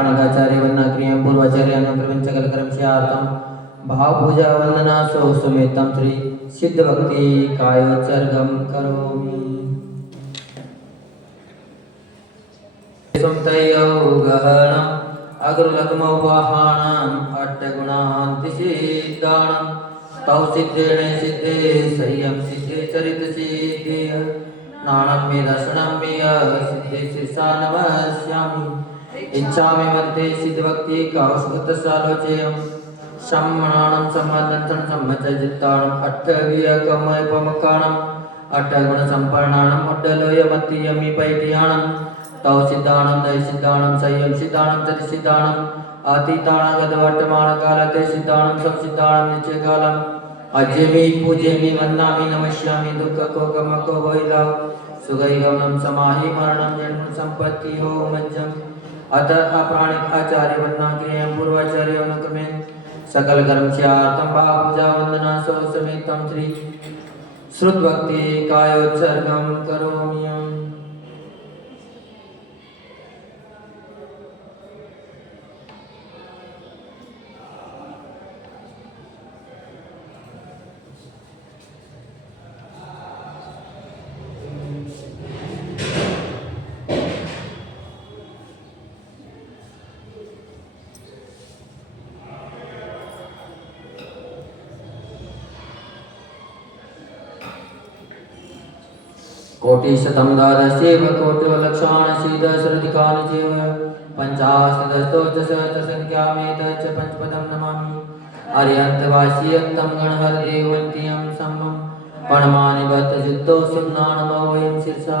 आचार्य वंदना क्रियं पूर्वाचार्य अनुक्रमं सकल कर्मस्यार्थं भाव पूजा वंदना सो समेतं श्री सिद्ध भक्ति कायोत्सर्गं करोमि। सुमतयो गहनम् अग्रलग्मौ वाहानम् अट्टगुणान्ति सिद्धानं तौ सिद्धेन सिद्धे संयम सिद्धे चरित सिद्धे नानं मे दर्शनं मे सिद्धे शीर्षा नमस्यामि इच्छामि मन्ते सिद्धभक्ति कौशुकतसालोचयं सम्मानं सम्मदन्तं सम्मचजित्तानं अट्ठवियकमयपमकाणम् अट्ठगुणसम्पन्नानं उड्डलोयमतियमि पैटियानं तौ सिद्धानं दय सिद्धानं संयम सिद्धानं चति सिद्धानं अतीतानं गतवर्तमानकालते सिद्धानं संसिद्धानं नित्यकालम् अजयमि पूजयमि वन्दामि नमस्यामि दुःखकोकमको वैलाव सुगैगमनं समाहि मरणं जन्म सम्पत्ति हो मज्जम् अतः अप्राणिक आचार्य वंदना क्रियं पूर्वाचार्य अनुक्रमेण सकल कर्मस्यार्थं भाव पूजा वंदना सो समेतं श्री श्रुत भक्ति कायोत्सर्गं करोमि। कोटिशतं द्वादशेव कोटिलक्षाणशीदशरधिकानि चैव पञ्चाशदशोत्तरसहस्रसंख्यामेतच्च पञ्चपदं नमामि। अर्यन्तवासियत्तं गणहरदेवन्त्यं सम्मं प्रणमामि भक्तचित्तो सुज्ञानमो वयं शिरसा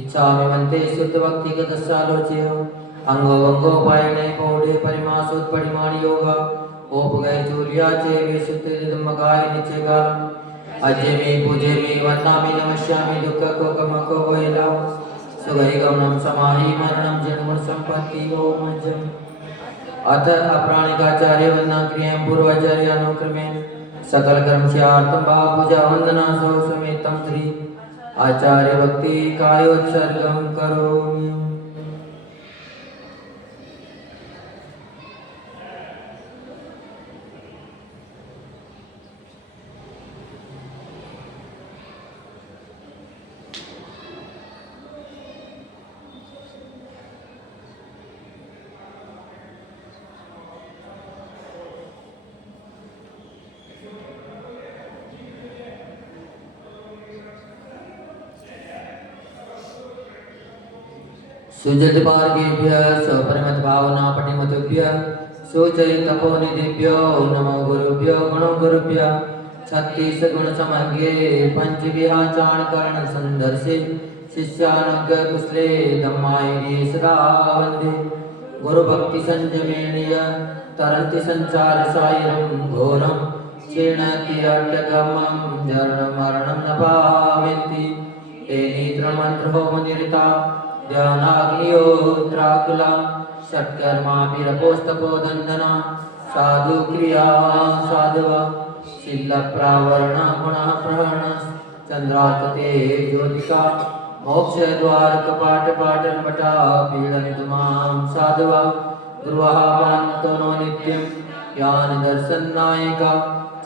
इच्छामि मन्ते शुद्धभक्तिगतसालोच्य अङ्गोऽङ्गोपायने पौढे परिमासोत्परिमाणि योगा ओपगैचूर्या चैव शुद्धिदम्मकाय नित्यकालम् अजयमि पूजयमि वन्दामि नमस्यामि दुःखकोकमको वैलाव सुगैगमनं समाहि मरणं जन्म सम्पत्ति हो मज्जम् अथ अप्राणिकाचार्य वंदना क्रियं पूर्वाचार्य अनुक्रमेण सकल कर्मस्यार्थं भाव पूजा वंदना सह समेतं श्री आचार्य भक्ति कायोत्सर्गं करोमि। सुजत मार्गेभ्यः स्वपरमत भावना पटिमतुभ्यः सुचय तपोनिधिभ्यो नमो गुरुभ्यो गणो गुरुभ्यः छत्तीस गुण समज्ञे पंचविहाचारण कर्ण संदर्शे शिष्यानुग्रह कुशले धम्मायिनी सदा वन्दे गुरु भक्ति संयमेनय तरन्ति संसार सायरं घोरं क्षीणति अट्टगमं जरण मरणं न पावन्ति एनीत्रमन्त्रोमनिरता ध्यानाग्नियोत्राकुला षट्कर्माभिरपोस्तपोदन्दना साधु क्रिया साधुवा शीलप्रावरण गुणः प्रहरण चन्द्रार्कते ज्योतिका मोक्षद्वार कपाट पाटनपटा पीडन्ति मां साधुवा दुर्वाहावान्तो नो नित्यं ज्ञान दर्शन नायिका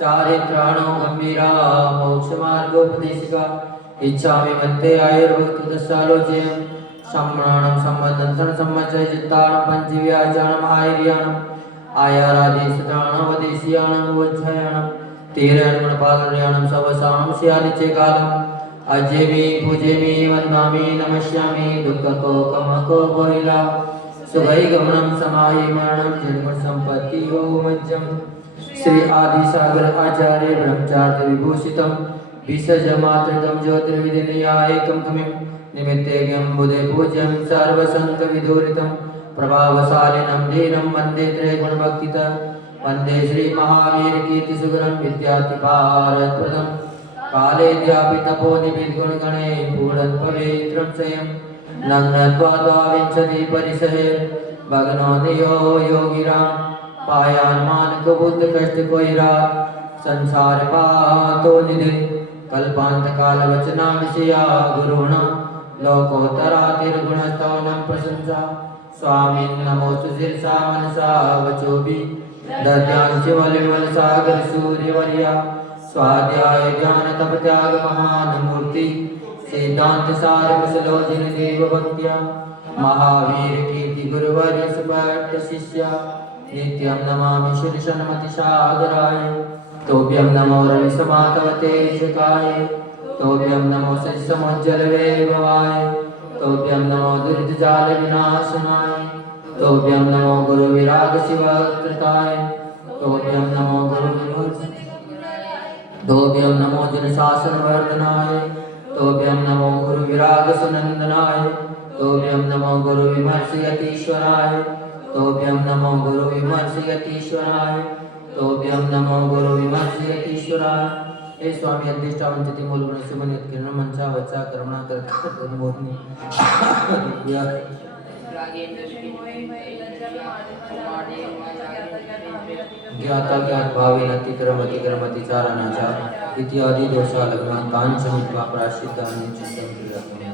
चारित्राणो गंभीरा मोक्षमार्गोपदेशिका इच्छामि मन्ते आयुर्भक्तिदशालोचयम् सम्मानं सम्मदन्तं सम्मचयजित्तानं पञ्चव्याचारणम् आयर्याणम् आयारादेशताणवदेशीयाणं वज्रयाणं तेरण्गुणपादयाणं सवसानं स्यादिचेकालम् अजयमि पूजयमि वन्दामि नमस्यामि दुःखकोकमको वैला सुगैगमनं समाहि मरणं जन्म सम्पत्ति हो मज्जम् श्री आदिसागर आचार्य ब्रह्मचार्य विभूषितं विसर्जमात्रकं ज्योतिर्विधिनियायकं कमिं निमित्तेज्ञं बुधे पूज्यं सर्वसङ्गविदूरितं प्रभावशालिनं धीरं वन्दे त्रयगुणभक्तितं वन्दे श्रीमहावीरकीर्तिसुगरं विद्यार्थिपारप्रदं कालेऽद्यापि तपोनिभिर्गुणगणे पूर्णं पवित्रं स्वयं नग्नत्वा द्वाविंशति परिसहे भग्नो नियो योगिरां पायान्मानकबुद्धकष्टकोयिरात् संसार पातो निधि कल्पान्तकालवचना विषया गुरुणा लोकोत्तरातिर्गुणस्तवनं प्रशंसा स्वामी नमोस्तु शिरसा मनसा वचोभि दद्यांशि वलिवल सागर सूर्यवर्या स्वाध्याय ज्ञान तप त्याग महान मूर्ति सिद्धांत सार कुशलोचन देव भक्त्या महावीर कीर्ति गुरुवर्य सुभट शिष्य नित्यं नमामि श्री सन्मति सागराय तोभ्यं नमो रवि समातवते शिखाय तोभ्यं नमो सज्जमोज्जल वैभवाय तोभ्यं नमो दुरितजाल विनाशनाय तोभ्यं नमो गुरु विराग शिवकृताय तोभ्यं नमो गुरु तोभ्यं नमो जन शासन वर्धनाय तोभ्यं नमो गुरु विराग सुनंदनाय तोभ्यं नमो गुरु विमर्शयतीश्वराय तोभ्यं नमो गुरु विमर्शयतीश्वराय तोभ्यं नमो गुरु विमर्शयतीश्वराय हे स्वामी अधिष्ठा वंचिति मूल गुण सुमन उत्कीर्ण मंचा वचा कर्मणा कर मोहिनी ज्ञाता ज्ञात भावेन अतिक्रमति चारणाचा इत्यादि दोषा लग्न कांचन प्राश्चित्तानि चित्तं क्रियात्मः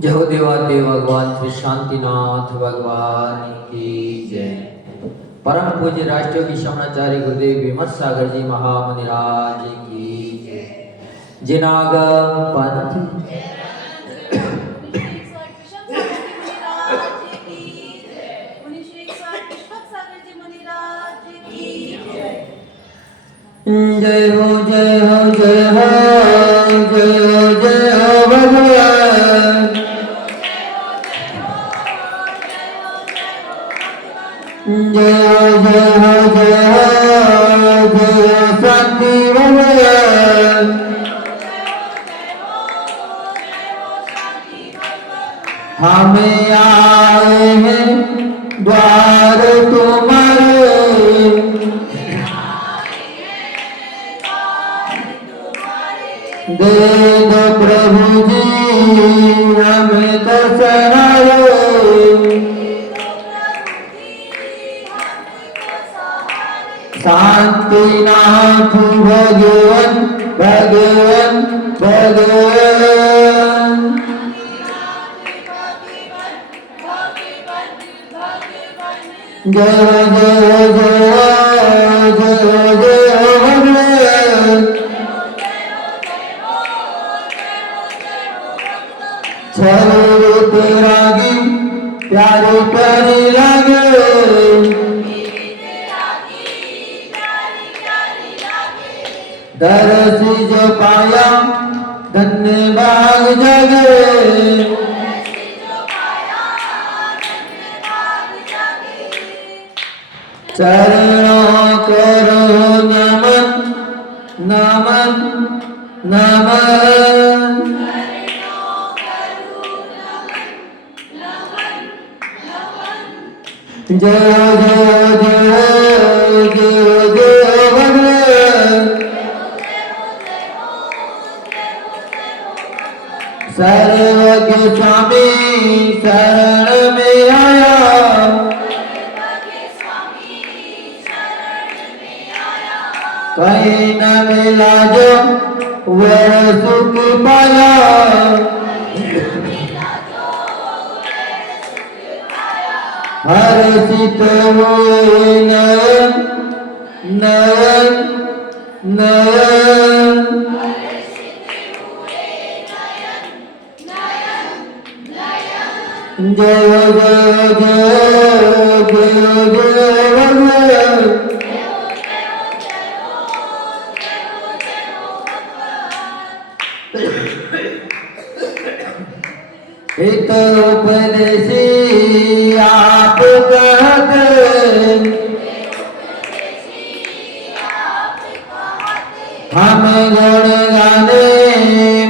जय हो देवादेव भगवान श्री शांतिनाथ भगवान की जय। परम पूज्य राष्ट्रीय विश्वनाचार्य गुरुदेव विमर्श सागर जी महामुनिराज की जय। जिनागम पंथ जय हो जय हो जय हो जय हो जय हो भगवान जय हो जय हो जय हो जय हो शांति भगवान हमें आए हैं द्वार तुम्हारे दे दो प्रभु जी हमें दर्शनाए शांतिनाथ भगवान भगवान भगवान जय जय जय जय जय भगवान छरो तेरा गी प्यारे प्यारे लगे दरस जो पाया धन्य भाग जगे चरणों करो नमन नमन नमन जय जय जय जय जय भगवान सर्वज्ञ स्वामी शरण में आया कहीं न मिला जो वह सुख पाया। हर्षित हुए नयन नयन नयन। जय जय जय जय जय भगवान। हित उपदेशी आप कहते, हम गुण गाने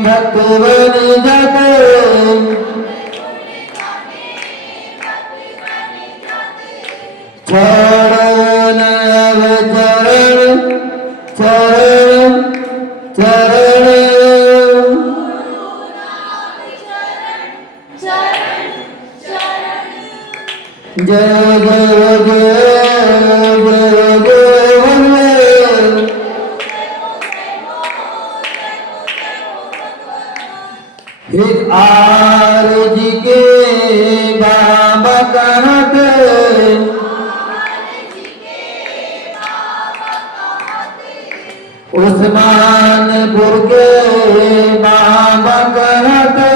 भक्त बन जाते। चरण चरण चरण चरण। जय जय जय जय जय भगवान। हित आरज के बाबा कहते, उस्मानपुर के बाबा कहते।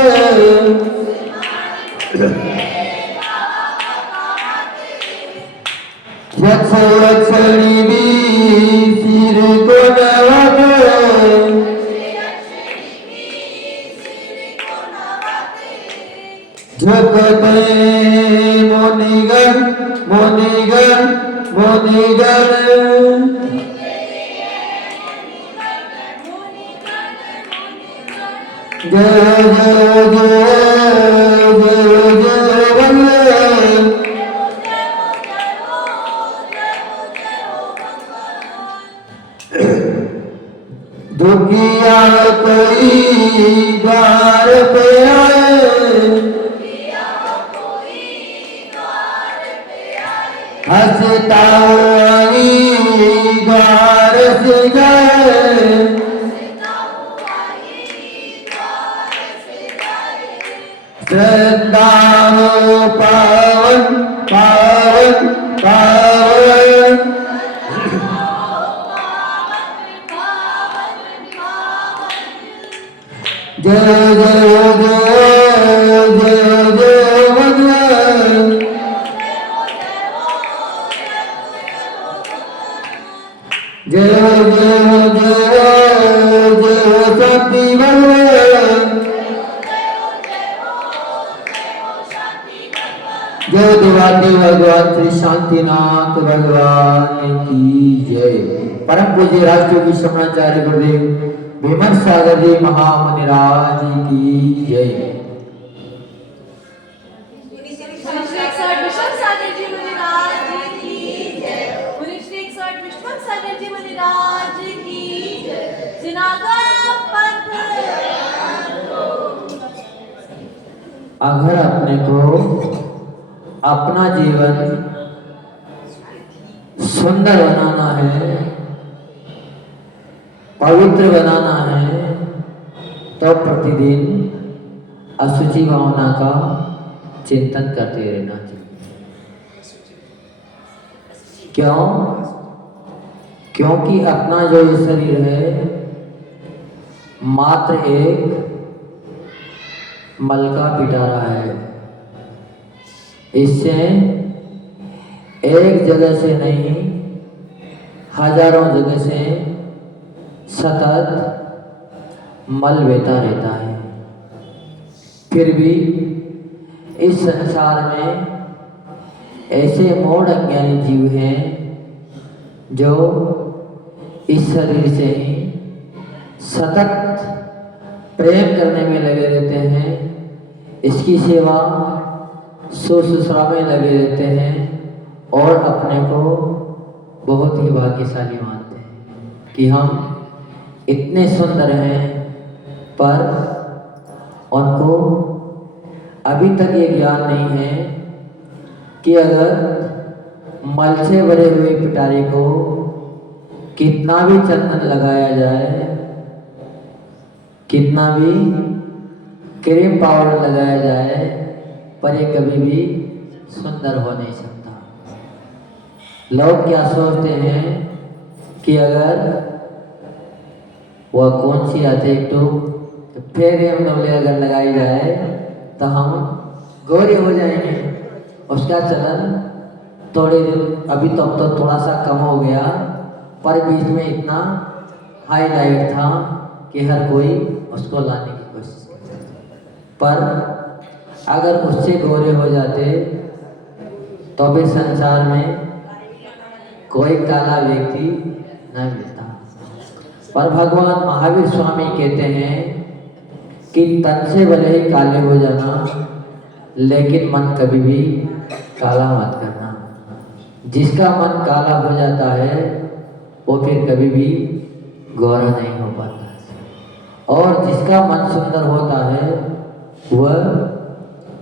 यक्ष यक्षिणी भी सिर को नवाते। झुकते मुनिगण मुनिगण मुनिगण। जय जय जय जय जय भगवान। दुखिया कोई द्वार पे आए, हंसता आई द्वार से गए। श्रद्धा हो पावन पावन पावन। जय जय जय जय जय भगवान। जय जय जय जय शक्ति भगवान। जय देवादेव भगवान श्री शांतिनाथ भगवान की जय। परम पूज्य राष्ट्रयोगी शरणाचार्य गुरुदेव विमल सागर जी महामुनिराज की जय। अगर अपने को अपना जीवन सुंदर बनाना है, पवित्र बनाना है, तो प्रतिदिन असुचि भावना का चिंतन करते रहना चाहिए। क्यों? क्योंकि अपना जो ये शरीर है मात्र एक मल का पिटारा है। इससे एक जगह से नहीं, हजारों जगह से सतत मल बहता रहता है। फिर भी इस संसार में ऐसे मूढ़ अज्ञानी जीव हैं जो इस शरीर से ही सतत प्रेम करने में लगे रहते हैं, इसकी सेवा शुश्रूषा में लगे रहते हैं और अपने को बहुत ही भाग्यशाली मानते हैं कि हम इतने सुंदर हैं। पर उनको अभी तक ये ज्ञान नहीं है कि अगर मल से भरे हुए पिटारे को कितना भी चंदन लगाया जाए कितना भी क्रीम पाउडर लगाया जाए पर ये कभी भी सुंदर हो नहीं सकता। लोग क्या सोचते हैं कि अगर वह कौन सी आते तो फेयर नवले अगर लगाई जाए तो हम गोरे हो जाएंगे। उसका चलन थोड़े दिन अभी तो अब तो थोड़ा सा कम हो गया, पर बीच में इतना हाईलाइट था कि हर कोई उसको लाने की कोशिश करता। पर अगर उससे गोरे हो जाते तो भी संसार में कोई काला व्यक्ति न मिलता। पर भगवान महावीर स्वामी कहते हैं कि तन से भले ही काले हो जाना, लेकिन मन कभी भी काला मत करना। जिसका मन काला हो जाता है वो फिर कभी भी गोरा नहीं हो पाता, और जिसका मन सुंदर होता है वह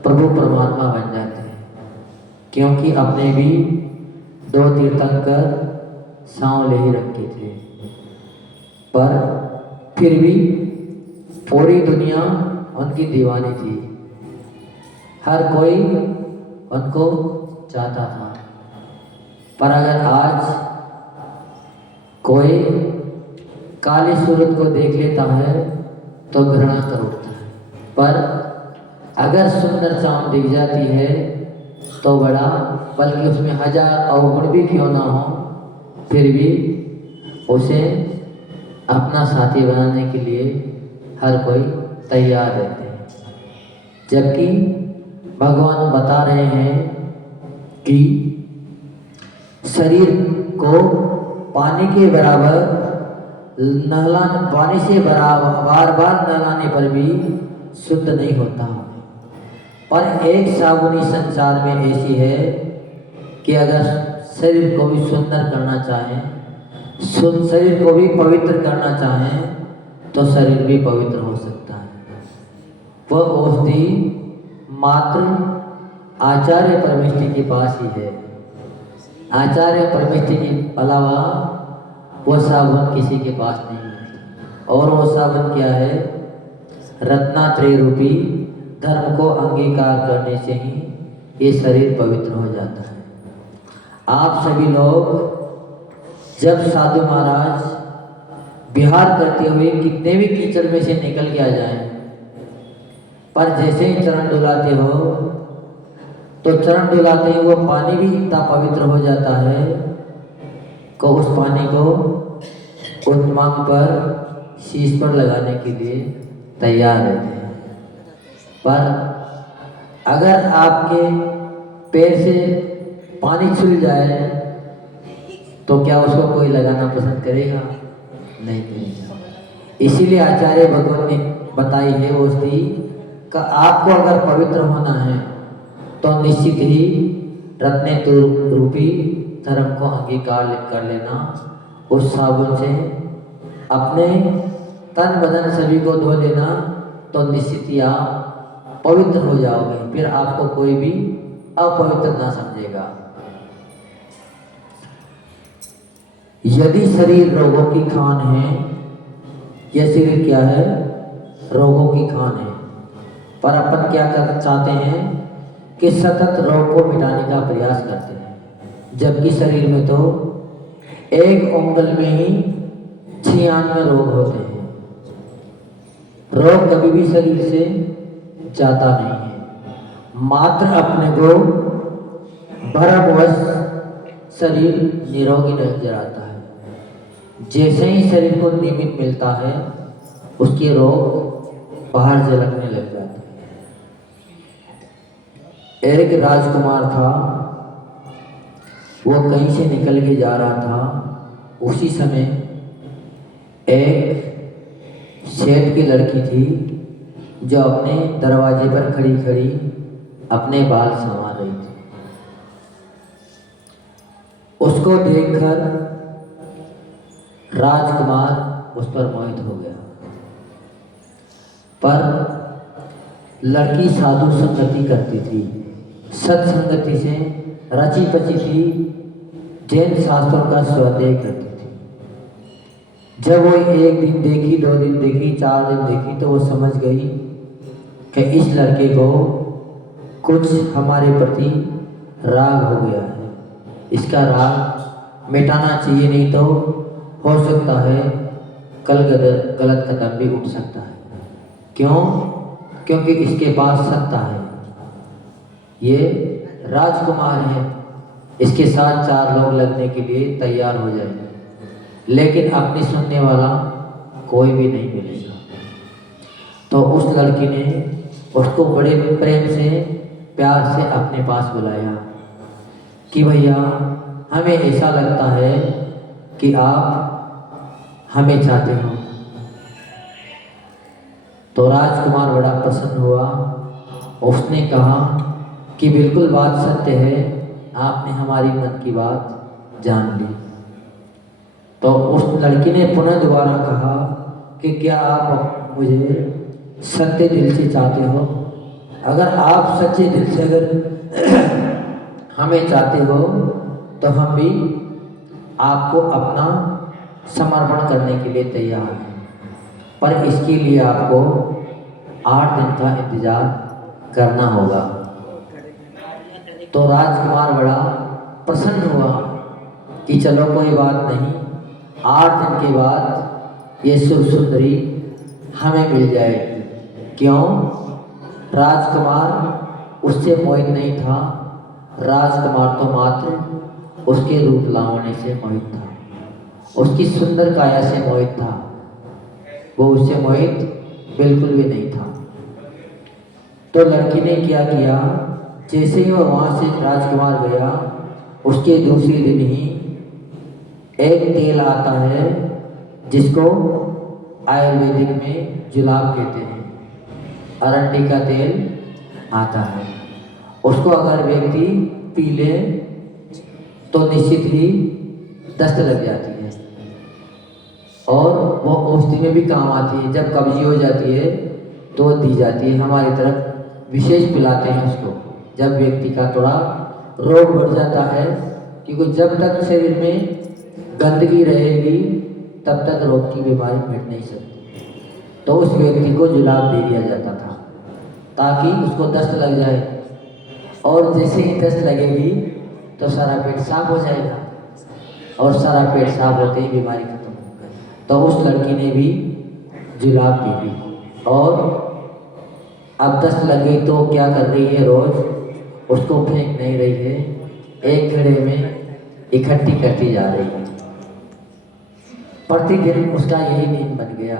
प्रभु परमात्मा बन जाते हैं। क्योंकि अपने भी 2 तीर्थंकर सांवले ही रखे थे, पर फिर भी पूरी दुनिया उनकी दीवानी थी। हर कोई उनको चाहता था। पर अगर आज कोई काली सूरत को देख लेता है तो घृणा कर उठता है, पर अगर सुंदर शाम दिख जाती है तो बड़ा, बल्कि उसमें 1000 अवगुण भी क्यों ना हो, फिर भी उसे अपना साथी बनाने के लिए हर कोई तैयार रहते हैं। जबकि भगवान बता रहे हैं कि शरीर को पानी के बराबर नहलाने, पानी से बराबर बार बार नहलाने पर भी शुद्ध नहीं होता। पर एक साबुनी संसार में ऐसी है कि अगर शरीर को भी सुंदर करना चाहें, शरीर को भी पवित्र करना चाहें तो शरीर भी पवित्र हो सकता है। वह औषधि मात्र आचार्य परमेष्ठी के पास ही है। आचार्य परमेष्ठी के अलावा वो साबुन किसी के पास नहीं है। और वो साबुन क्या है? रत्नात्रय रूपी धर्म को अंगीकार करने से ही ये शरीर पवित्र हो जाता है। आप सभी लोग जब साधु महाराज विहार करते हुए कितने भी कीचड़ में से निकल के आ जाएं, पर जैसे ही चरण डुलाते हो तो चरण डुलाते ही वो पानी भी इतना पवित्र हो जाता है कि उस पानी को उद्मांग पर, शीश पर लगाने के लिए तैयार रहते हैं। पर अगर आपके पैर से पानी छूट जाए तो क्या उसको कोई लगाना पसंद करेगा? नहीं करेगा। इसीलिए आचार्य भगवान ने बताई है औषधि का, आपको अगर पवित्र होना है तो निश्चित ही रत्न रूपी धर्म को अंगीकार कर लेना। उस साबुन से अपने तन बदन सभी को धो लेना तो निश्चित ही आप पवित्र हो जाओगे। फिर आपको कोई भी अपवित्र ना समझेगा। यदि शरीर रोगों की खान है, यह शरीर क्या है? रोगों की खान है। पर अपन क्या कर चाहते हैं कि सतत रोग को मिटाने का प्रयास करते हैं, जबकि शरीर में तो एक उंगल में ही 96 रोग होते हैं। रोग कभी भी शरीर से जाता नहीं है, मात्र अपने को भरमवश शरीर निरोगी नजर आता है। जैसे ही शरीर को निमित्त मिलता है उसके रोग बाहर झलकने लग जाते हैं। एक राजकुमार था, वो कहीं से निकल के जा रहा था। उसी समय एक सेठ की लड़की थी जो अपने दरवाजे पर खड़ी खड़ी अपने बाल संवार रही थी। उसको देखकर राजकुमार उस पर मोहित हो गया। पर लड़की साधु संगति करती थी, सत्संगति से रची पची थी, जैन शास्त्रों का स्वाध्याय करती थी। जब वो एक दिन देखी, 2 दिन देखी, 4 दिन देखी तो वो समझ गई कि इस लड़के को कुछ हमारे प्रति राग हो गया है, इसका राग मिटाना चाहिए, नहीं तो हो सकता है कल गलत कदम भी उठ सकता है। क्यों? क्योंकि इसके पास सत्ता है, ये राजकुमार है, इसके साथ 4 लोग लगने के लिए तैयार हो जाए, लेकिन अपनी सुनने वाला कोई भी नहीं मिलेगा। तो उस लड़की ने उसको बड़े प्रेम से, प्यार से अपने पास बुलाया कि भैया हमें ऐसा लगता है कि आप हमें चाहते हो। तो राजकुमार बड़ा प्रसन्न हुआ, उसने कहा कि बिल्कुल बात सत्य है, आपने हमारी मन की बात जान ली। तो उस लड़की ने पुनः दोबारा कहा कि क्या आप मुझे सच्चे दिल से चाहते हो? अगर आप सच्चे दिल से अगर हमें चाहते हो तो हम भी आपको अपना समर्पण करने के लिए तैयार हैं, पर इसके लिए आपको 8 दिन का इंतजार करना होगा। तो राजकुमार बड़ा प्रसन्न हुआ कि चलो कोई बात नहीं, 8 दिन के बाद ये सुर सुंदरी हमें मिल जाएगी। क्यों? राजकुमार उससे मोहित नहीं था, राजकुमार तो मात्र उसके रूप लावण्य से मोहित था, उसकी सुंदर काया से मोहित था, वो उससे मोहित बिल्कुल भी नहीं था। तो लड़की ने क्या किया, जैसे ही वो वहाँ से राजकुमार गया, उसके दूसरे दिन ही एक तेल आता है जिसको आयुर्वेदिक में जुलाब कहते हैं, अरंडी का तेल आता है। उसको अगर व्यक्ति पी ले तो निश्चित ही दस्त लग जाती है और वो औषधि में भी काम आती है। जब कब्जी हो जाती है तो दी जाती है, हमारी तरफ विशेष पिलाते हैं उसको जब व्यक्ति का थोड़ा रोग बढ़ जाता है, क्योंकि जब तक शरीर में गंदगी रहेगी तब तक रोग की बीमारी मिट नहीं सकती। तो उस व्यक्ति को जुलाब दे दिया जाता था ताकि उसको दस्त लग जाए, और जैसे ही दस्त लगेगी तो सारा पेट साफ हो जाएगा, और सारा पेट साफ होते ही बीमारी खत्म हो गई। तो उस लड़की ने भी जुलाब पी ली और अब दस्त लग गई तो क्या कर रही है, रोज उसको फेंक नहीं रही है, एक घड़े में इकट्ठी करती जा रही है। प्रतिदिन उसका यही नींद बन गया।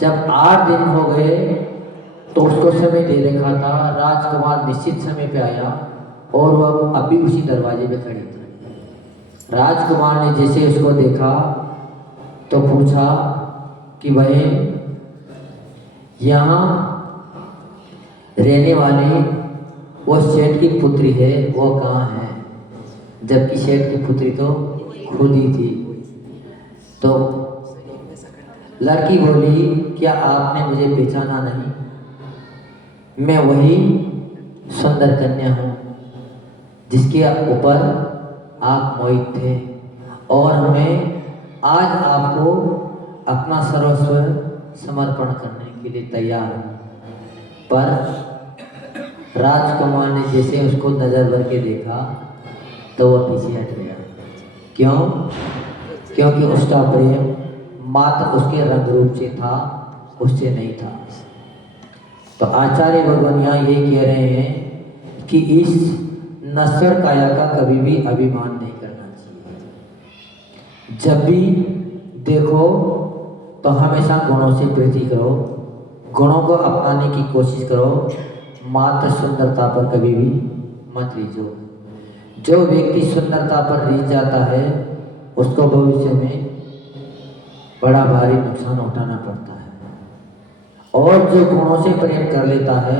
जब 8 दिन हो गए तो उसको समय दे रखा था, राजकुमार निश्चित समय पे आया और वह अभी उसी दरवाजे पे खड़ी थी। राजकुमार ने जैसे उसको देखा तो पूछा कि भाई यहाँ रहने वाली वो सेठ की पुत्री है, वो कहाँ है? जबकि सेठ की पुत्री तो खुद ही थी। तो लड़की बोली, क्या आपने मुझे पहचाना नहीं? मैं वही सुंदर कन्या हूँ जिसके ऊपर आप मोहित थे, और मैं आज आपको अपना सर्वस्व समर्पण करने के लिए तैयार हूँ। पर राजकुमार ने जैसे उसको नजर भर के देखा तो वह पीछे हट गया। क्यों? क्योंकि उसका प्रेम मात्र उसके रंग रूप से था, उससे नहीं था। तो आचार्य भगवान यहाँ ये कह रहे हैं कि इस नश्वर काया का कभी भी अभिमान नहीं करना चाहिए। जब भी देखो तो हमेशा गुणों से प्रीति करो, गुणों को अपनाने की कोशिश करो, मात्र सुंदरता पर कभी भी मत रीझो। जो व्यक्ति सुंदरता पर रीझ जाता है उसको भविष्य में बड़ा भारी नुकसान उठाना पड़ता है, और जो गुणों से प्रेम कर लेता है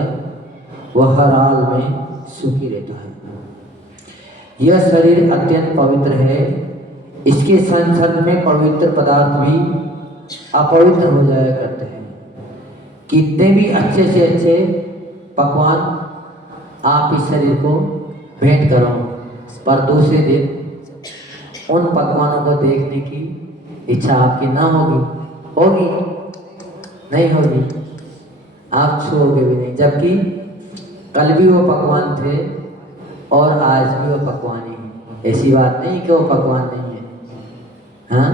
वह हर हाल में सुखी रहता है। यह शरीर अत्यंत पवित्र है, इसके संसर्ग में पवित्र पदार्थ भी अपवित्र हो जाया करते हैं। कितने भी अच्छे से अच्छे पकवान आप इस शरीर को भेंट करो, पर दूसरे दिन उन पकवानों को देखने की इच्छा आपकी ना होगी, होगी नहीं होगी, आप छूओगे भी नहीं। जबकि कल भी वो पकवान थे और आज भी वो पकवान ही है। ऐसी बात नहीं कि वो पकवान नहीं है। हाँ,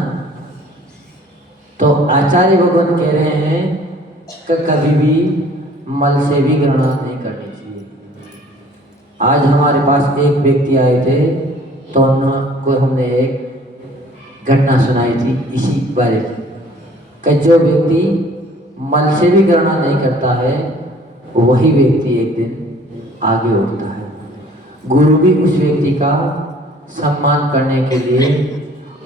तो आचार्य भगवान कह रहे हैं कि कभी भी मल से भी घृणा नहीं करनी चाहिए। आज हमारे पास एक व्यक्ति आए थे तो उनको हमने एक घटना सुनाई थी इसी बारे में कि जो व्यक्ति मल से भी घृणा नहीं करता है वही व्यक्ति एक दिन आगे उठता है। गुरु भी उस व्यक्ति का सम्मान करने के लिए,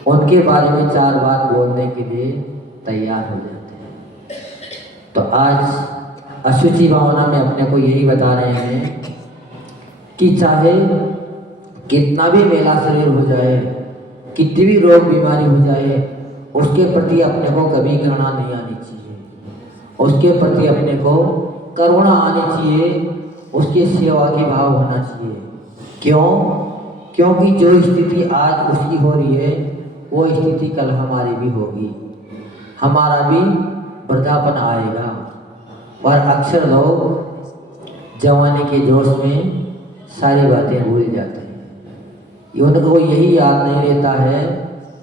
उनके बारे में 4 बात बोलने के लिए तैयार हो जाते हैं। तो आज अशुचि भावना में अपने को यही बता रहे हैं कि चाहे कितना भी मेला शरीर हो जाए, कितनी भी रोग बीमारी हो जाए, उसके प्रति अपने को कभी घृणा नहीं आनी चाहिए। उसके प्रति अपने को करुणा आनी चाहिए, उसके सेवा की भाव होना चाहिए। क्यों? क्योंकि जो स्थिति आज उसकी हो रही है वो स्थिति कल हमारी भी होगी, हमारा भी वृद्धापन आएगा। और अक्सर लोग जवानी के जोश में सारी बातें भूल जाते हैं। उनको यही याद नहीं रहता है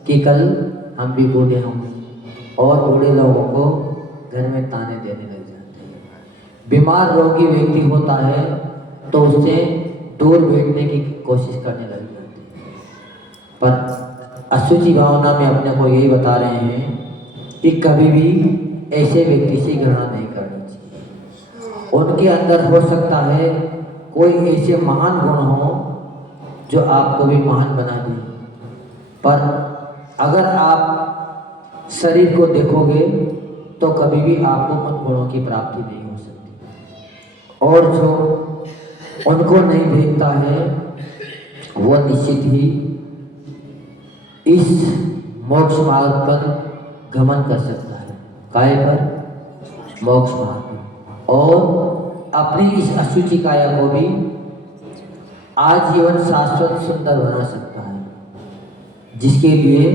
कि कल हम भी बूढ़े होंगे, और बूढ़े लोगों को घर में ताने देने लग जाते हैं। बीमार रोगी व्यक्ति होता है तो उससे दूर बैठने की कोशिश करने लग जाते हैं। पर अशुचि भावना में अपने को यही बता रहे हैं कि कभी भी ऐसे व्यक्ति से घृणा नहीं करनी चाहिए। उनके अंदर हो सकता है कोई ऐसे महान गुण हो जो आपको भी महान बना दे, पर अगर आप शरीर को देखोगे तो कभी भी आपको उन गुणों की प्राप्ति नहीं हो सकती। और जो उनको नहीं देखता है वो निश्चित ही इस मोक्ष मार्ग पर गमन कर सकता है। काय पर? मोक्ष मार्ग पर। और अपनी इस अशुचि काया को भी आजीवन शाश्वत सुंदर बना सकता है, जिसके लिए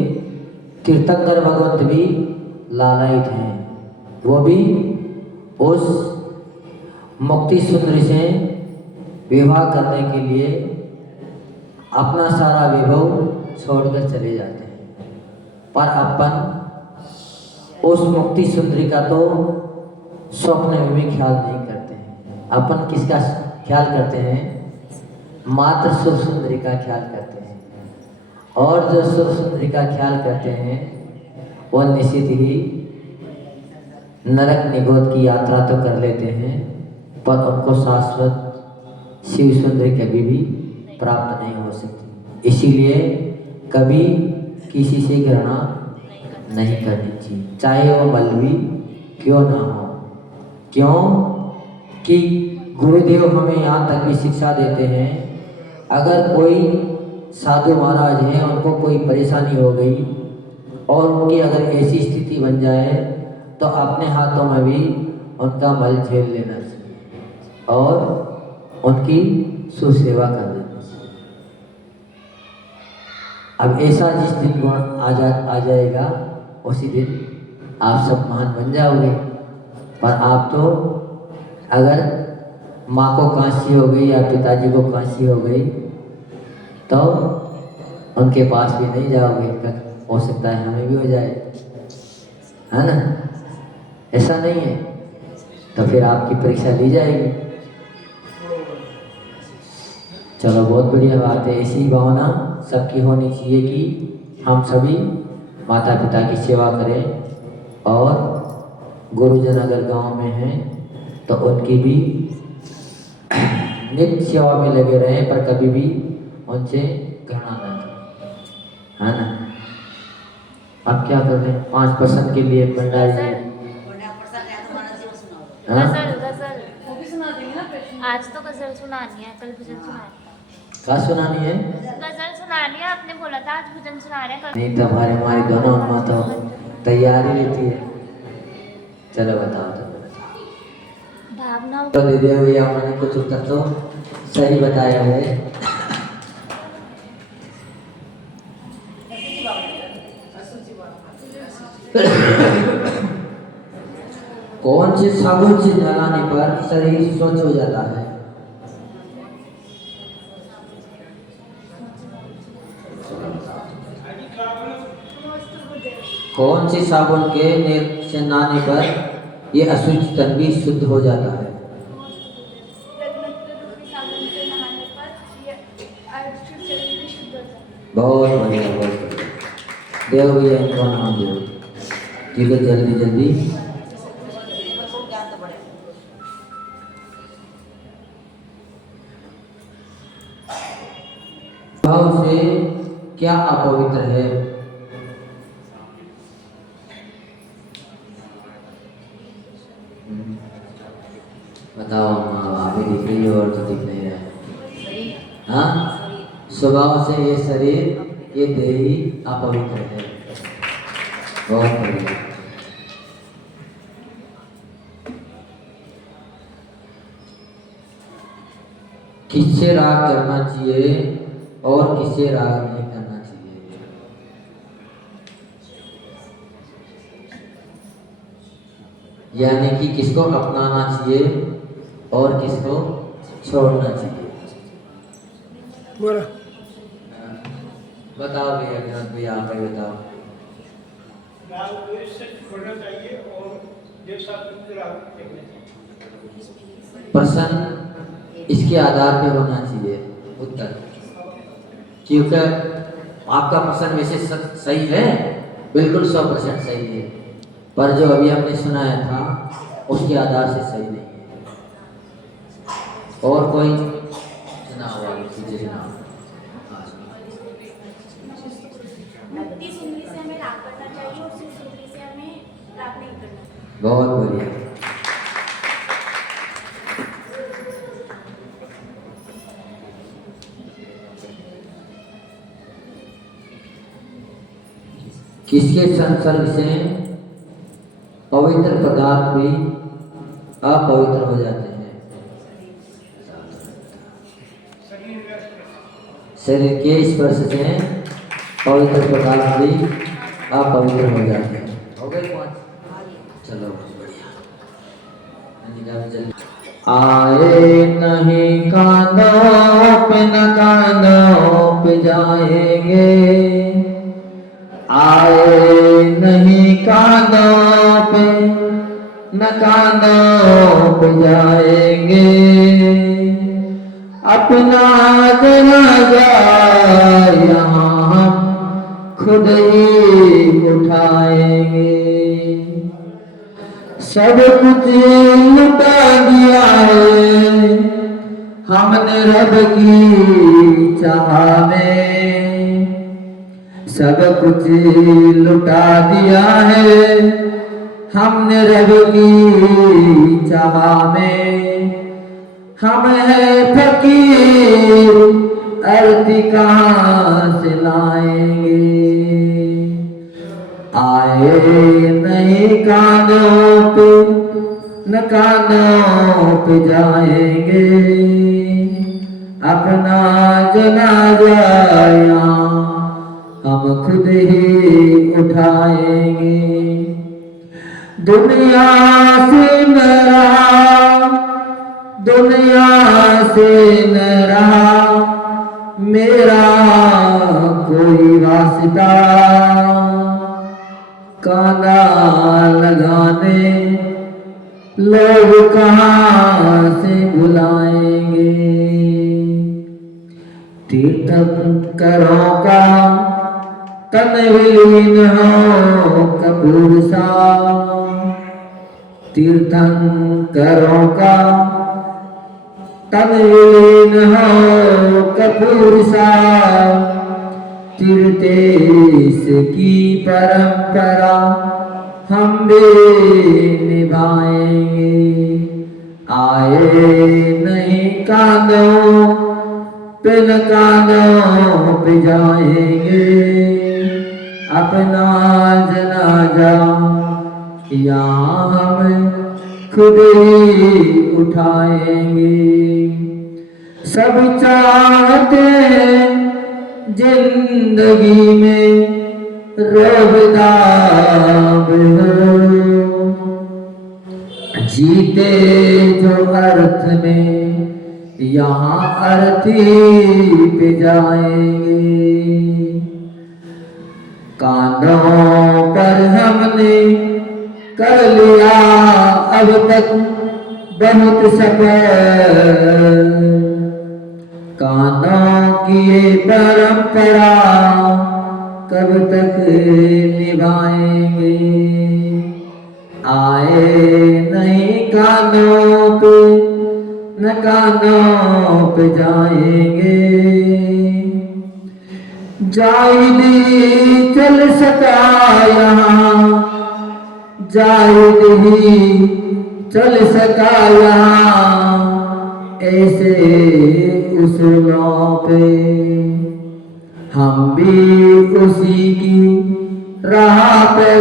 तीर्थंकर भगवंत भी लालायित हैं। वो भी उस मुक्ति सुंदरी से विवाह करने के लिए अपना सारा वैभव छोड़कर चले जाते हैं। पर अपन उस मुक्ति सुंदरी का तो स्वप्न में भी ख्याल नहीं करते हैं। अपन किसका ख्याल करते हैं? मात्र सुर सुंदरी का ख्याल करते हैं। और जो सुर सुंदरी का ख्याल करते हैं वो निश्चित ही नरक निगोद की यात्रा तो कर लेते हैं, पर उनको शाश्वत शिव सुंदरी कभी भी प्राप्त नहीं हो सकती। इसीलिए कभी किसी से घृणा नहीं करनी चाहिए, चाहे वो मलवी क्यों ना हो। क्यों कि गुरुदेव हमें यहाँ तक भी शिक्षा देते हैं, अगर कोई साधु महाराज हैं, उनको कोई परेशानी हो गई और उनकी अगर ऐसी स्थिति बन जाए तो अपने हाथों में भी उनका मल झेल लेना चाहिए और उनकी सुसेवा कर देना चाहिए। अब ऐसा जिस दिन गुण आ जाएगा उसी दिन आप सब महान बन जाओगे। पर आप तो अगर माँ को कांसी हो गई या पिताजी को कांसी हो गई तो उनके पास भी नहीं जाओगे, हो सकता है हमें भी हो जाए, है ना? ऐसा नहीं है तो फिर आपकी परीक्षा ली जाएगी। चलो बहुत बढ़िया बात है। ऐसी भावना सबकी होनी चाहिए कि हम सभी माता पिता की सेवा करें, और गुरुजन अगर गांव में हैं तो उनकी भी नित्य सेवा में लगे रहें, पर कभी भी उनसे घृणा न करें, है ना? आप क्या कर रहे हैं? 5% के लिए भंडारी जी आज तो गजल सुनानी है, कल भजन सुनानी है। क्या सुनानी है? गजल सुनानी है, आपने बोला था आज भजन सुना रहे हैं। नहीं तो हमारी दोनों अम्मा तो तैयारी रहती है। चलो बताओ तो भावना तो दे दिया भैया, मैंने कुछ उत्तर तो सही बताया है। कौन से साबुन से नहलाने पर शरीर स्वच्छ हो जाता है? कौन से साबुन के से नहाने पर ये अशुद्ध तन भी शुद्ध हो जाता है? बहुत बढ़िया, बहुत बढ़िया। देव भैया इनका नाम दो, ठीक है, जल्दी जल्दी। भाव से क्या अपवित्र है? बताओ माँ, अभी दिख रही है और तो दिख नहीं रहा है। हाँ, स्वभाव से ये शरीर, ये देही अपवित्र है। बहुत बढ़िया। किससे राग करना चाहिए और किससे राग नहीं करना चाहिए? यानी कि किसको अपनाना चाहिए और किसको छोड़ना चाहिए? बताओ भैया, विनोद भैया आप ही बताओ। राग द्वेष से छोड़ना चाहिए और देव शास्त्र से राग देखना चाहिए। प्रश्न इसके आधार पे होना चाहिए उत्तर, क्योंकि आपका प्रश्न वैसे सही है, बिल्कुल 100% सही है, पर जो अभी हमने सुनाया था उसके आधार से सही नहीं है। और कोई सुनाओ, आगे पीछे सुनाओ। भक्ति सुनने से हमें राग करना चाहिए और सिर्फ सुनने से हमें राग नहीं करना। बहुत बढ़िया। किसके संसर्ग से पवित्र पदार्थ भी अपवित्र हो जाते हैं? शरीर के स्पर्श से पवित्र पदार्थ भी अपवित्र हो जाते हैं। हो गए 5? चलो बढ़िया। आए नहीं कानों पे न कानों पे जाएंगे, आए नहीं कानों पे न कानों पे जाएंगे, अपना जनाजा यहाँ हम खुद ही उठाएंगे। सब कुछ लुटा दिया है हमने रब की चाह में, सब कुछ लुटा दिया है हमने रब की चाह में। हम है फकीर, अर्ज़ी कहाँ से लाएंगे, आए नहीं कानों पे न कानों पे जाएंगे, अपना जनाजा यहाँ हम खुद ही उठाएंगे। दुनिया से न रहा, दुनिया से न रहा मेरा कोई वास्ता, काना लगाने लोग कहाँ से बुलाएंगे। तीर्थंकरों का तन विलीन हो कपूर सा, तीर्थंकरों का तन विलीन हो कपूर सा, तीर्थेश की परंपरा हम भी निभाएंगे। आए नहीं कानों पे न कानों पे जाएंगे, अपना जनाजा यहाँ हम खुद ही उठाएंगे। सब चाहते हैं जिंदगी में रोबदाब हो, जीते जो अर्थ में यहाँ अर्थी पे जाएंगे। कानों पर हमने कर लिया अब तक बहुत सफर, कानों की ये परंपरा कब तक निभाएंगे। आए नहीं कानों पे न कानों पे जाएंगे। जाहिदी चल सका यहाँ, जाहिद ही चल सका यहाँ ऐसे उसूलों पे। हम भी उसी की राह पर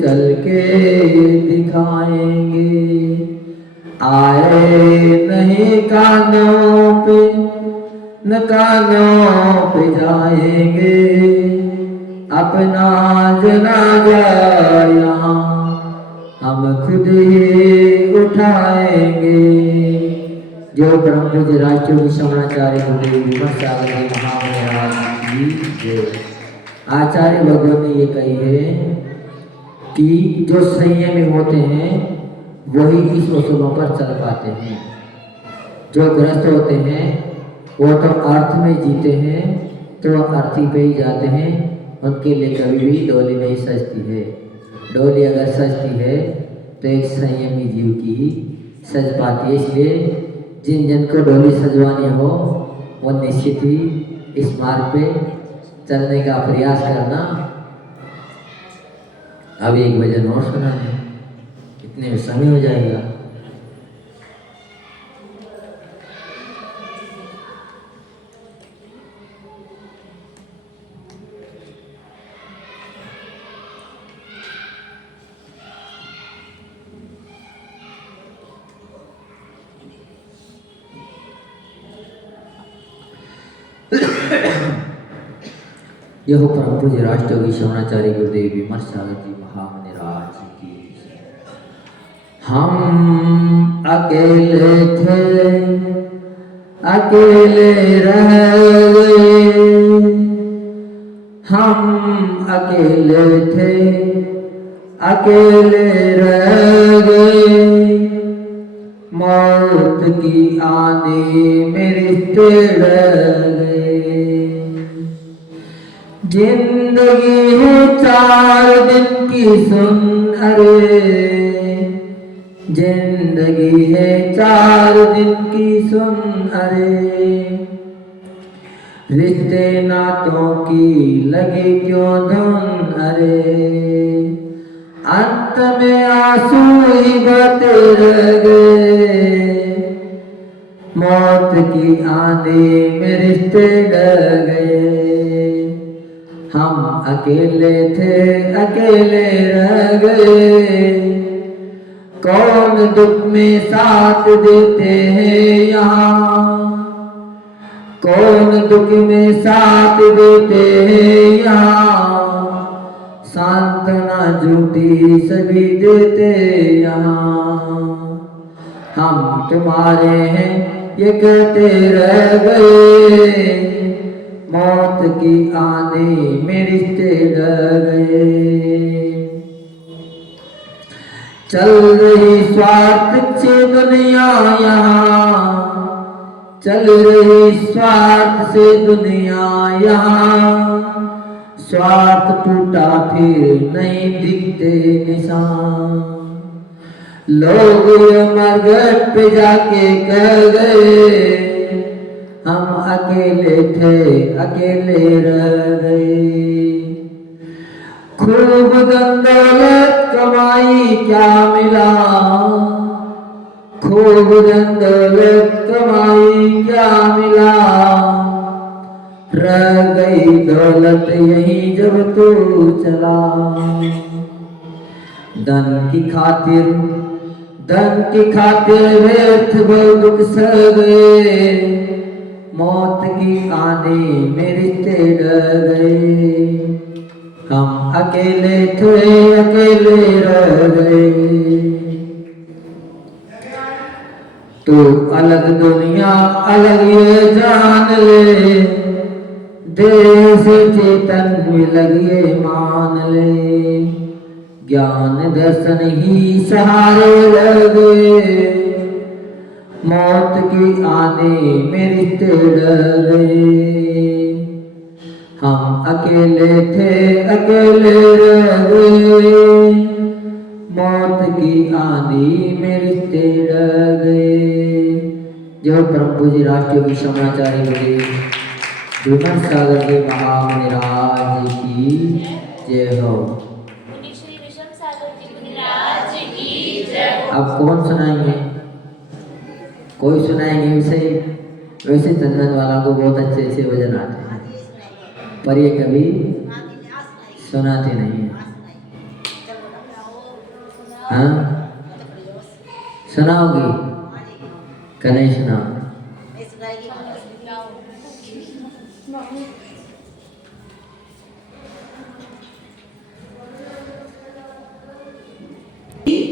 चल के दिखाएंगे। आए नहीं कानों पे न कानों पे जाएंगे। अपना जनाजा यहाँ हम खुद ही उठाएंगे। जो परम पूज्य राष्ट्रीय श्रवणाचार्य गुरुदेव विमर्शागति महामहिराज की जय। आचार्य भगवान ने ये कही है कि जो संयमी होते हैं वही इस उसूलों पर चल पाते हैं। जो ग्रस्त होते हैं वो तो अर्थ में जीते हैं तो अर्थी पे ही जाते हैं। उनके लिए कभी भी डोली नहीं सजती है। डोली अगर सजती है तो एक संयमी जीव की ही सज पाती है। इसलिए जिन जन को डोली सजवानी हो वो निश्चित ही इस मार्ग पे चलने का प्रयास करना। अभी एक भजन और सुना है, इतने में समय हो जाएगा। यह परम पूज्य राष्ट्रयोगी श्रवणाचार्य गुरुदेव विमर्शागति महामहिराज की। हम अकेले थे अकेले रह गए। हम अकेले थे अकेले रह गए। मौत की आने में रिश्ते रह गए। जिंदगी है 4 दिन की सुन अरे, जिंदगी है 4 दिन की सुन अरे। रिश्ते नातों की लगी क्यों धुन अरे। अंत में आंसू ही बहते रह गए। मौत की आने में रिश्ते डर गए। हम अकेले थे अकेले रह गए। कौन दुख में साथ देते हैं यहाँ। कौन दुख में साथ देते हैं यहाँ। सांत्वना झूठी सभी देते यहाँ। हम तुम्हारे हैं ये कहते रह गए। मौत की आने में रिश्ते डर गए। चल रही स्वार्थ से दुनिया यहाँ। चल रही स्वार्थ से दुनिया यहाँ। स्वार्थ टूटा फिर नहीं दिखते निशान। लोग मरघट पे जाके कह गए। हम अकेले थे अकेले रह गए। खूब दौलत कमाई क्या मिला। खूब दौलत कमाई क्या मिला। रह गई दौलत यही जब तू चला। धन की खातिर व्यर्थ बहु दुख सह गए। मौत की आने में रिश्ते डर गए। हम अकेले थे अकेले रह गए। तो अलग दुनिया अलग ये जान ले, देश चेतन में लगे मान ले, ज्ञान दर्शन ही सहारे लगे, मौत के आने में रिश्ते डरे। हम अकेले थे अकेले रह गए, मौत की आंधी में रिश्ते डर गए। जो परम पूज्य राष्ट्रीय विश्वनाचार्य गुरु विमल सागर के महामनिराज की जय हो। मुनि श्री विषम सागर जी मुनिराज की जय हो। अब कौन सुनाएंगे? कोई सुनाएंगे? वैसे चंदन वाला को बहुत अच्छे से भजन आते हैं, पर ये कभी सुनाते नहीं है। हाँ, सुनाओगी? कने सुनाओ।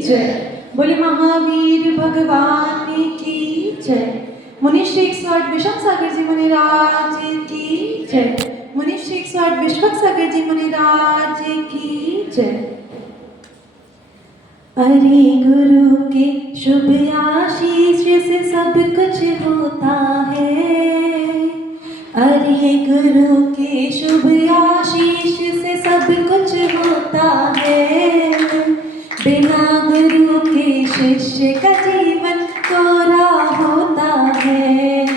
जय बोले महावीर भगवान की जय। मुनि श्री 108 विषम सागर जी मुनिराज की जय। मुनि श्री 108 विश्वक सागर जी मुनिराज की जय। अरे गुरु के शुभ आशीष से सब कुछ होता है। अरे गुरु के शुभ आशीष से सब कुछ होता है। बिना गुरु के शिष्य का जीवन कोरा होता है।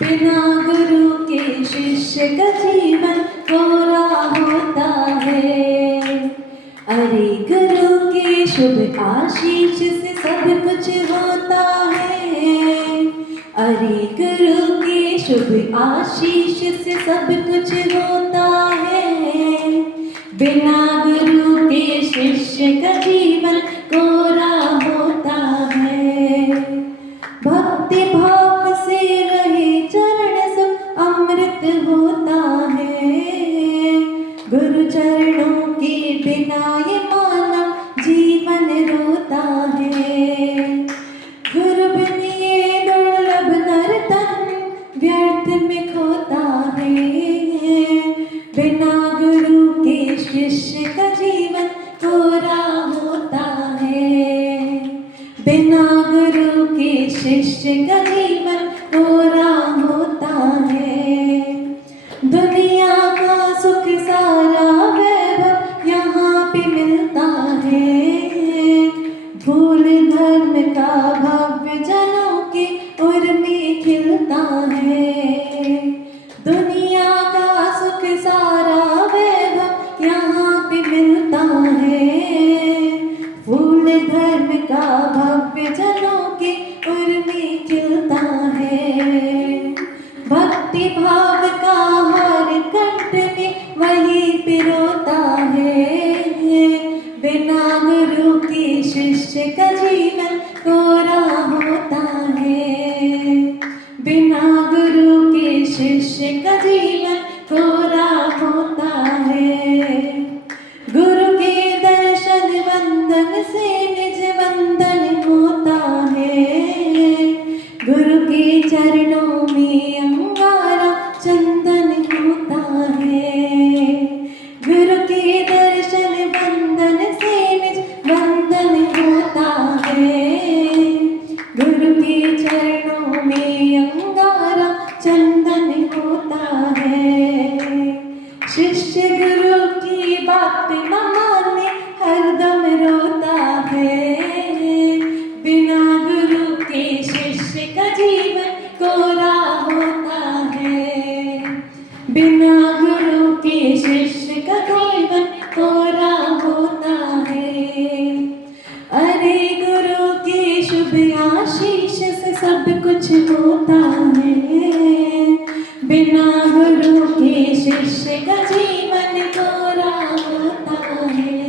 बिना गुरु के शिष्य का जीवन कोरा होता है। अरे गुरु के शुभ आशीष से सब कुछ होता है। अरे गुरु के शुभ आशीष से सब कुछ होता है। बिना गुरु के शिष्य का जीवन कोरा होता है। भक्ति भाव से रहे चरण सुख अमृत होता है। गुरु चरणों के बिना ये मानव जीवन रोता है। गुरु बिन ये दुर्लभ नर्तन व्यर्थ में खोता है। बिना गुरु के शिष्य का जीवन कोरा होता है। बिना गुरु के शिष्य का जीवन कोरा होता है। दुनिया का सुख सारा वैभव यहाँ पे मिलता है। भूल धर्म का भव्य जनों के उर में खिलता है। दुनिया का सुख सारा वैभव यहाँ पे मिलता है। फूल धर्म का भव्य जनों के उर में खिलता है। भक्ति भाव का हर कंठ में वही पिरोता है। बिना गुरु के शिष्य का जीवन कोरा होता है। बिना गुरु के शिष्य का जीवन कोरा होता है। गुरु के दर्शन वंदन से निज वंदन होता है। गुरु के चरणों में अंगारा चंदन होता है। गुरु के दर्शन वंदन से निज वंदन होता है। गुरु के चरणों में अंगारा चंदन होता है। शिष्य गुरु की बात न माने हरदम रोता है। बिना गुरु के शिष्य का जीवन कोरा होता है। बिना गुरु के शिष्य का जीवन कोरा होता है। अरे गुरु के शुभ आशीष से सब कुछ होता है। बिना गुरु के शिष्य का जीवन कोरा होता है।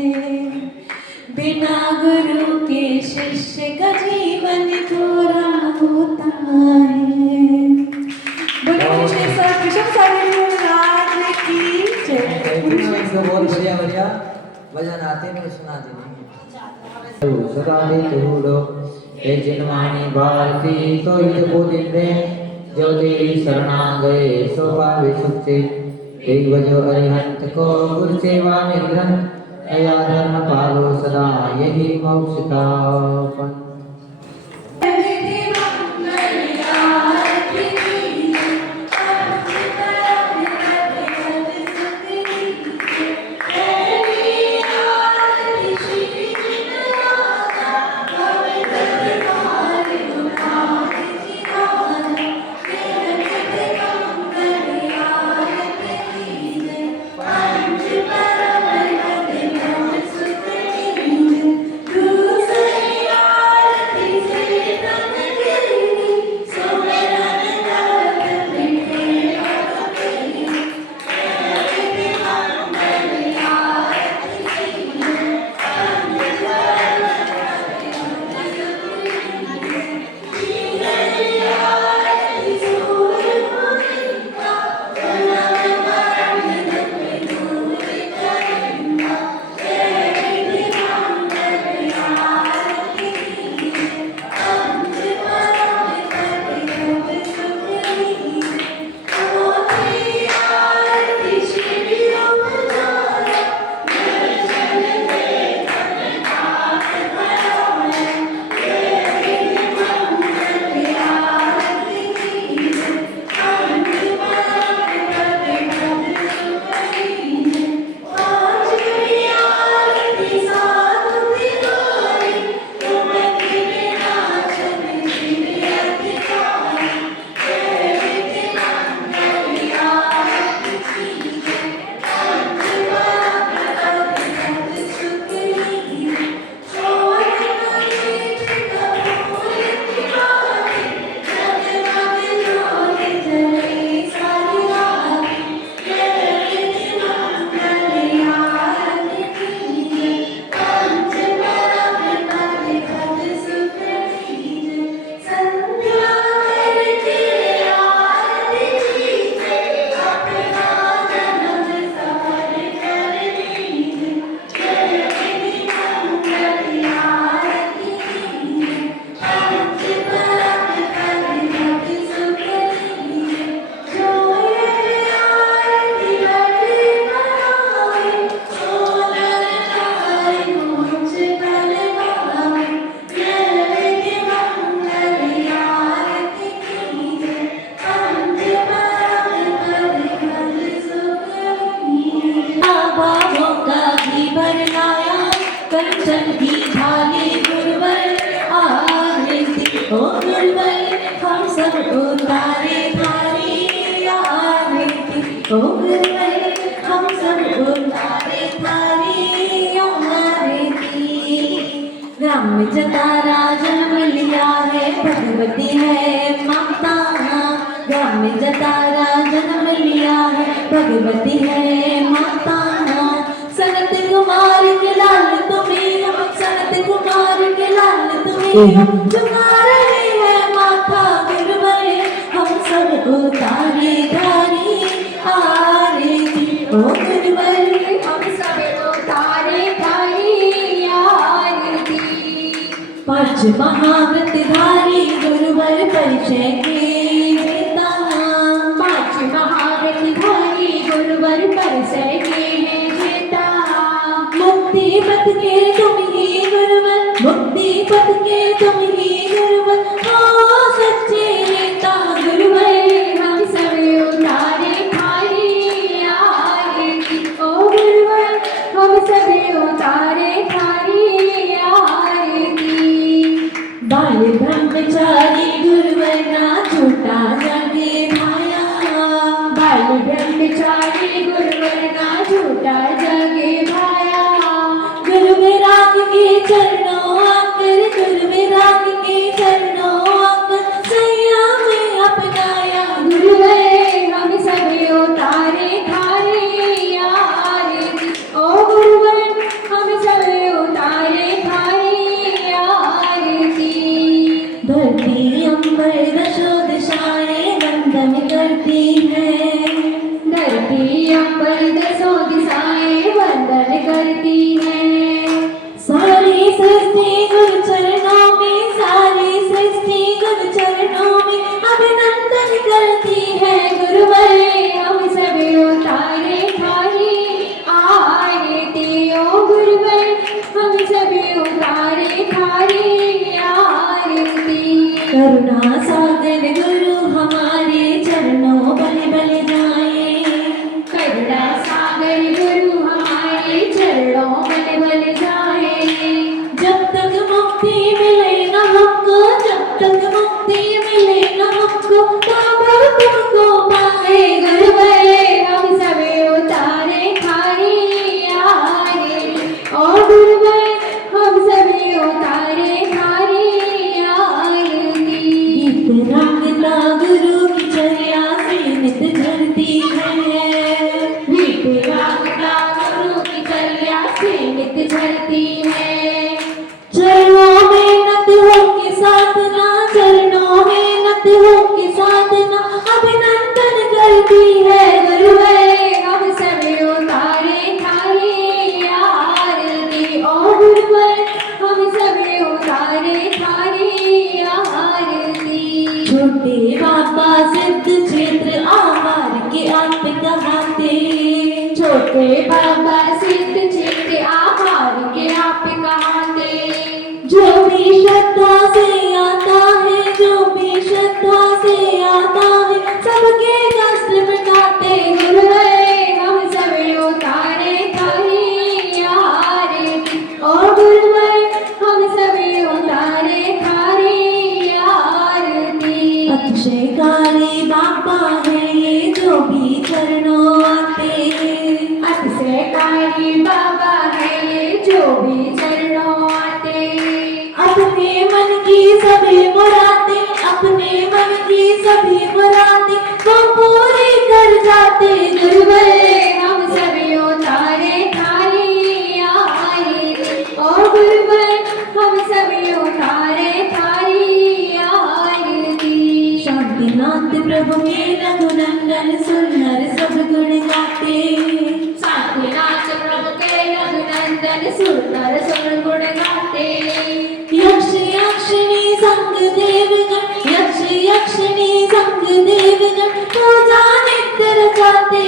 बिना गुरु के शिष्य का जीवन कोरा होता है। बोलो श्री विषम सागर जी महाराज की जय। बहुत बढ़िया बढ़िया भजन आते हैं, सुना देंगे। सदा दे तोड़ो हे जिनवाणी भारती तो युद्ध को दिन दे जो तेरी शरणा गए सो पावे सुचे एक बजो अरिहंत को गुरु सेवा निग्रंथ दया धर्म पालो सदा यही मोक्ष का पंथ। ग्राम जतारा जन्म लिया है भगवती है माता। ग्राम जतारा जन्म लिया है भगवती है माता। सनत कुमार के लाल तुम्हें हम, सनत कुमार के लाल तुम्हें हम चुका रहे हैं माथा गुरुवर। हम सब उतारे धारी आरती ओ गुरुवर, हम सब उतारे धारी आरती। पांच महाव्रतधारी गुरुवर परिचय के देता। पांच महाव्रतधारी गुरुवर परिचय के देता। मुक्ति पथ के तुम ही गुरुवर, मुक्ति पथ के तुम ही गुरुवर। हो सच्चे नेता गुरुवर, हम सब उतारे थारी आरती ओ गुरुवर। हम सब उतारे थारी आरती। बाल ब्रह्मचारी गुरुवर ना छूटा जगे भाया। बाल ब्रह्मचारी गुरुवर ना छूटा जगे भाया। गुरु विराग के चरणों आकर, गुरु विराग के चरणों आकर सैया में अपनाया गुरुवर। हम सब उतारे थारी आरती ओ गुरुवर। हम सब उतारे थारी आरती। धरती अंबर दशो दिशाएं वंदन करती है। धरती अंबर दशो दिशाएं वंदन करती है। सारी सृष्टि गुरु चरणों में, सारी करुणा सागर गुरु हमारे चरणों बल बल जाए। करुणा सागर गुरु हमारे चरणों बल बल जाए। जब तक मुक्ति मिले न हमको, जब तक मुक्ति मिले न हमको, तब तुमको पाए गुरुवर हम सभी उतारे खारी यारे। ओ गुरुवर हम सभी उतारे खारी आरती। गीत रंगता गुरु की चर्या से नित झरती है। गीत रंगता गुरु की चर्या से नित झरती है। चरणों में नत हो के साधना, चरणों में नत हो के साधना, अभिनंदन करती है गुरुवर हम सभी उतारे थारी आरती। ओ गुरुवर हम सभी उतारे थारी आरती। छोटे बाबा सिद्ध क्षेत्र आहार के आप कहाते। छोटे बाबा सिद्ध चित्त आहार के आप कहाते। जो भी श्रद्धा से आता है, जो भी श्रद्धा से आता है, सबके कष्ट मिटाते। गुरुवर हम सभी उतारे थारी आरती। ओ गुरुवर हम सभी उतारे थारी आरती। अतिशयकारी बाबा है ये जो भी चरणों आते। अतिशयकारी बाबा है ये जो भी चरणों आते। अपने मन की सभी मुरादें, अपने मन की सभी मुरादें वो पूरी कर जाते। गुरुवर हम सभी उतारे थारी आरती। ओ गुरुवर हम सभी उतारे थारी आरती। शांतिनाथ प्रभु के रघुनंदन सुनर सब गुण गाते। शांतिनाथ प्रभु के रघुनंदन सुंदर सुर गुण गाते। यक्ष यक्षिणी संग देवगण, यक्ष यक्षिणी संग देवगण पूजा नित्य रचाते।